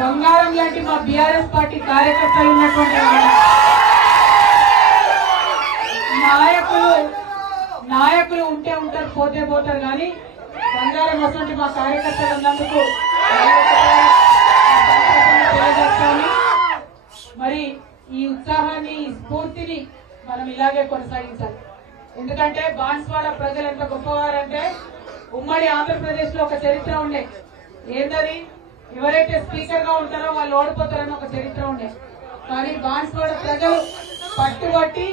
బంగారం లాంటి మా బీఆర్ఎస్ పార్టీ కార్యకర్తలు ఉన్నటువంటి నాయకులు ఉంటే ఉంటారు, పోతే పోతారు, కానీ బంగారం వస్తుంది మా కార్యకర్తలు ఉన్నందుకు తెలియజేస్తాను. మరి ఈ ఉత్సాహాన్ని, ఈ స్ఫూర్తిని మనం ఇలాగే కొనసాగించాలి. ఎందుకంటే బాన్స్వాడ ప్రజలు ఎంత గొప్పవారంటే ఉమ్మడి ఆంధ్రప్రదేశ్ లో ఒక చరిత్ర ఉండే. ఏంటది? ఎవరైతే స్పీకర్ గా ఉంటారో వాళ్ళు ఓడిపోతారని ఒక చరిత్ర ఉండే. కానీ బాన్స్వాడ ప్రజలు పట్టుబట్టి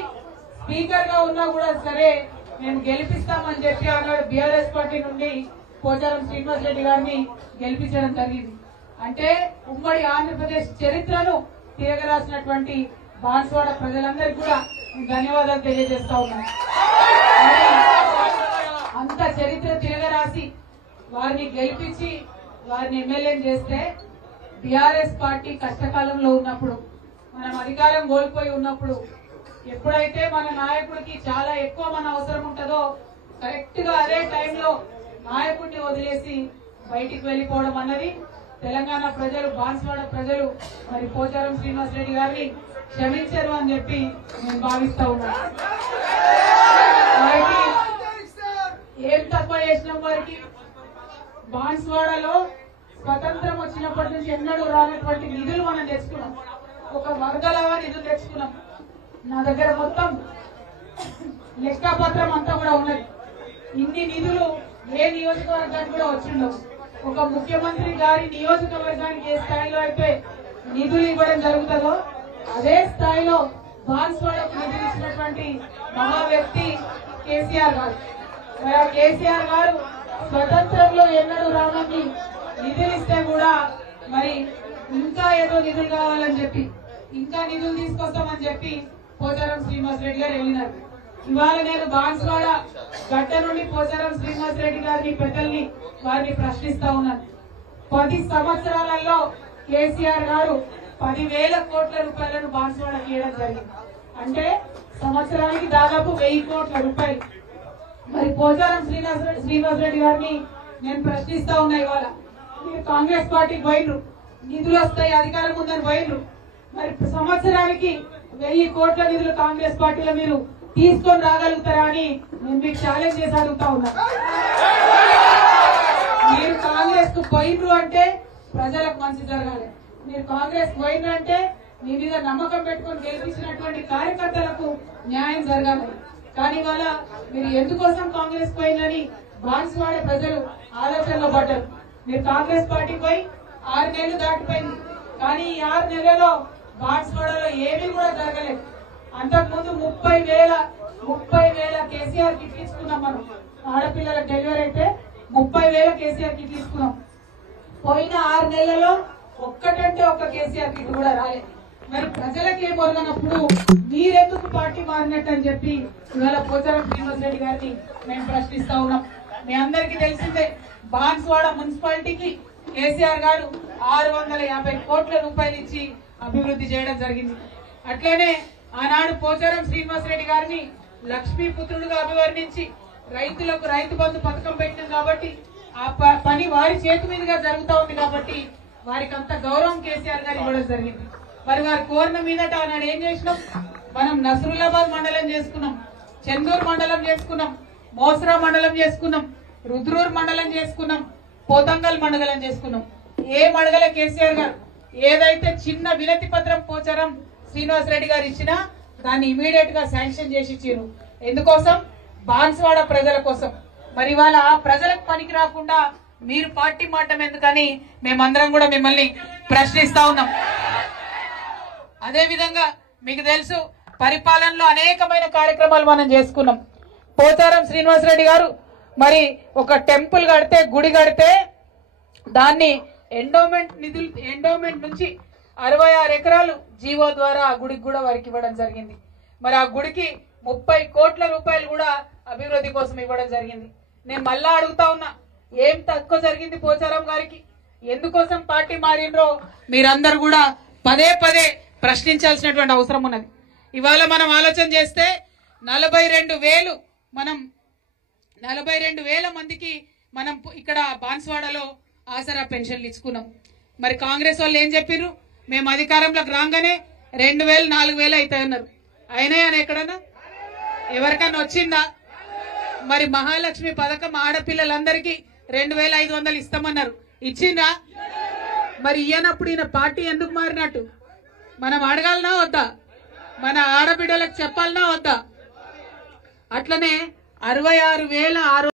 స్పీకర్ గా ఉన్నా కూడా సరే మేము గెలిపిస్తామని చెప్పి ఆనాడు బీఆర్ఎస్ పార్టీ నుండి పోచారం శ్రీనివాస్ రెడ్డి గారిని గెలిపించడం జరిగింది. అంటే ఉమ్మడి ఆంధ్రప్రదేశ్ చరిత్రను తిరగరాసినటువంటి బాన్స్వాడ ప్రజలందరికీ కూడా ధన్యవాదాలు తెలియజేస్తా ఉన్నాను. అంత చరిత్ర తిరగరాసి వారిని గెలిపించి వారిని ఎమ్మెల్యేని చేస్తే బీఆర్ఎస్ పార్టీ కష్టకాలంలో ఉన్నప్పుడు, మనం అధికారం కోల్పోయి ఉన్నప్పుడు, ఎప్పుడైతే మన నాయకుడికి చాలా ఎక్కువ మన అవసరం ఉంటుందో కరెక్ట్ గా అదే టైంలో నాయకుడిని వదిలేసి బయటికి వెళ్లిపోవడం అన్నది తెలంగాణ ప్రజలు, బాన్స్వాడ ప్రజలు మరి పోచారం శ్రీనివాస్ రెడ్డి గారిని క్షమించరు అని చెప్పి నేను భావిస్తా ఉన్నాను. వారికి ఏం తక్కువ చేసినాం? వారికి బాన్స్వాడలో స్వతంత్రం వచ్చినప్పటి నుంచి ఎన్నడూ రానటువంటి నిధులు మనం తెచ్చుకున్నాం. ఒక వర్గలవా నిధులు తెచ్చుకున్నాం. నా దగ్గర మొత్తం లెక్కపత్రం అంతా కూడా ఉన్నది. ఇన్ని నిధులు ఏ నియోజకవర్గానికి కూడా వచ్చిండవు. ఒక ముఖ్యమంత్రి గారి నియోజకవర్గానికి ఏ స్థాయిలో అయితే నిధులు ఇవ్వడం జరుగుతుందో అదే స్థాయిలో బాన్స్వాడకు నిధులు ఇచ్చినటువంటి మహా వ్యక్తి కేసీఆర్ గారు. మరి ఆ కేసీఆర్ గారు స్వతంత్రంలో ఎన్నడూ రామని నిధులు ఇస్తే కూడా మరి ఇంకా ఏదో నిధులు కావాలని చెప్పి, ఇంకా నిధులు తీసుకొస్తామని చెప్పి పోచారం శ్రీనివాస్ రెడ్డి గారు వెళ్ళినారు. ఇవాళ నేను బాన్స్వాడ గడ్డ నుండి పోచారం శ్రీనివాస్ రెడ్డి గారిని, పెద్దల్ని, వారిని ప్రశ్నిస్తా ఉన్నాను. 10 సంవత్సరాలలో కేసీఆర్ గారు 10,000 కోట్ల రూపాయలను బాన్స్వాడకి ఇవ్వడం జరిగింది. అంటే సంవత్సరానికి దాదాపు 1000 కోట్ల రూపాయలు. మరి పోచారం శ్రీనివాస్ రెడ్డి గారిని నేను ప్రశ్నిస్తా ఉన్నా. ఇవాళ మీరు కాంగ్రెస్ పార్టీకి పోయినరు, నిధులు వస్తాయి, అధికారం ఉందని పోయినరు. మరి సంవత్సరానికి 1000 కోట్ల నిధులు కాంగ్రెస్ పార్టీలో మీరు తీసుకొని రాగలుగుతారా అని నేను మీకు ఛాలెంజ్ చేసి అడుగుతా ఉన్నా. మీరు కాంగ్రెస్ కు పోయినరు అంటే ప్రజలకు మంచి జరగాలి. మీరు కాంగ్రెస్ పోయినరు అంటే మీ మీద నమ్మకం పెట్టుకుని గెలిపించినటువంటి కార్యకర్తలకు న్యాయం జరగాలి. కానీ వాళ్ళ మీరు ఎందుకోసం కాంగ్రెస్ పోయిందని బాన్స్వాడ ప్రజలు ఆలోచనలో పడ్డారు. మీరు కాంగ్రెస్ పార్టీ పోయి 6 నెలలు దాటిపోయింది. కానీ ఈ 6 నెలల్లో బాన్స్వాడలో ఏమీ కూడా జరగలేదు. అంతకుముందు 30,000 కేసీఆర్ కిట్లు ఇచ్చుకున్నాం. మనం ఆడపిల్లల డెలివరీ అయితే 30,000 కేసీఆర్ కిట్లు ఇచ్చుకున్నాం. పోయిన 6 నెలల్లో ఒక్కటంటే ఒక్క కేసీఆర్ కిట్ కూడా రాలేదు. మరి ప్రజలకు ఏం ఒరగనప్పుడు మీరెందుకు పార్టీ మారినట్టు అని చెప్పి ఇవాళ పోచారం శ్రీనివాస్ రెడ్డి గారిని మేము ప్రశ్నిస్తా ఉన్నాం. మీ అందరికీ తెలిసిందే, బాన్స్వాడ మున్సిపాలిటీకి కేసీఆర్ గారు 650 కోట్ల రూపాయలు ఇచ్చి అభివృద్ధి చేయడం జరిగింది. అట్లనే ఆనాడు పోచారం శ్రీనివాస్ రెడ్డి గారిని లక్ష్మీపుత్రుడుగా అభివర్ణించి రైతులకు రైతు బంధు పథకం పెట్టినాం కాబట్టి ఆ పని వారి చేతి మీదుగా జరుగుతూ ఉంది కాబట్టి వారికి అంత గౌరవం కేసీఆర్ గారు ఇవ్వడం జరిగింది. మరి వారి కోరిన మీదట ఆనాడు ఏం చేసినాం? మనం నసరులాబాద్ మండలం చేసుకున్నాం, చందూరు మండలం చేసుకున్నాం, మోసరా మండలం చేసుకున్నాం, రుద్రూర్ మండలం చేసుకున్నాం, పోతంగల్ మండలం చేసుకున్నాం. ఏం అడగలే కేసీఆర్ గారు. ఏదైతే చిన్న వినతి పత్రం పోచారం శ్రీనివాస్ రెడ్డి గారు ఇచ్చినా దాన్ని ఇమీడియట్ గా శాంక్షన్ చేసి ఇచ్చారు. ఎందుకోసం? బాన్స్వాడ ప్రజల కోసం. మరి ఇవాళ ఆ ప్రజలకు పనికి రాకుండా మీరు పార్టీ మాటం ఎందుకని మేమందరం కూడా మిమ్మల్ని ప్రశ్నిస్తా ఉన్నాం. అదే విధంగా మీకు తెలుసు, పరిపాలనలో అనేకమైన కార్యక్రమాలు మనం చేసుకున్నాం. పోచారం శ్రీనివాస్ రెడ్డి గారు మరి ఒక టెంపుల్ కడితే, గుడి కడితే దాన్ని ఎండోమెంట్ నుంచి 66 ఎకరాలు జీవో ద్వారా ఆ గుడికి కూడా వారికి ఇవ్వడం జరిగింది. మరి ఆ గుడికి 30 కోట్ల రూపాయలు కూడా అభివృద్ధి కోసం ఇవ్వడం జరిగింది. నేను మళ్ళా అడుగుతా ఉన్నా, ఏం తక్కువ జరిగింది పోచారం గారికి? ఎందుకోసం పార్టీ మారినరో మీరందరూ కూడా పదే ప్రశ్నించాల్సినటువంటి అవసరం ఉన్నది. ఇవాళ మనం ఆలోచన చేస్తే 42,000 మందికి మనం ఇక్కడ బాన్స్వాడలో ఆసరా పెన్షన్లు ఇచ్చుకున్నాం. మరి కాంగ్రెస్ వాళ్ళు ఏం చెప్పిర్రు? మేము అధికారంలోకి రాగానే 2000 4000 అవుతాయన్నారు. అయినాయి అని ఎక్కడన్నా ఎవరికన్నా వచ్చిందా? మరి మహాలక్ష్మి పథకం ఆడపిల్లలందరికీ 2500 ఇస్తామన్నారు, ఇచ్చిందా? మరి ఇయ్యనప్పుడు ఈయన పార్టీ ఎందుకు మారినట్టు మనం అడగాలనా వద్దా? మన ఆడబిడ్డలకు చెప్పాలనా వద్దా? అట్లనే 66,600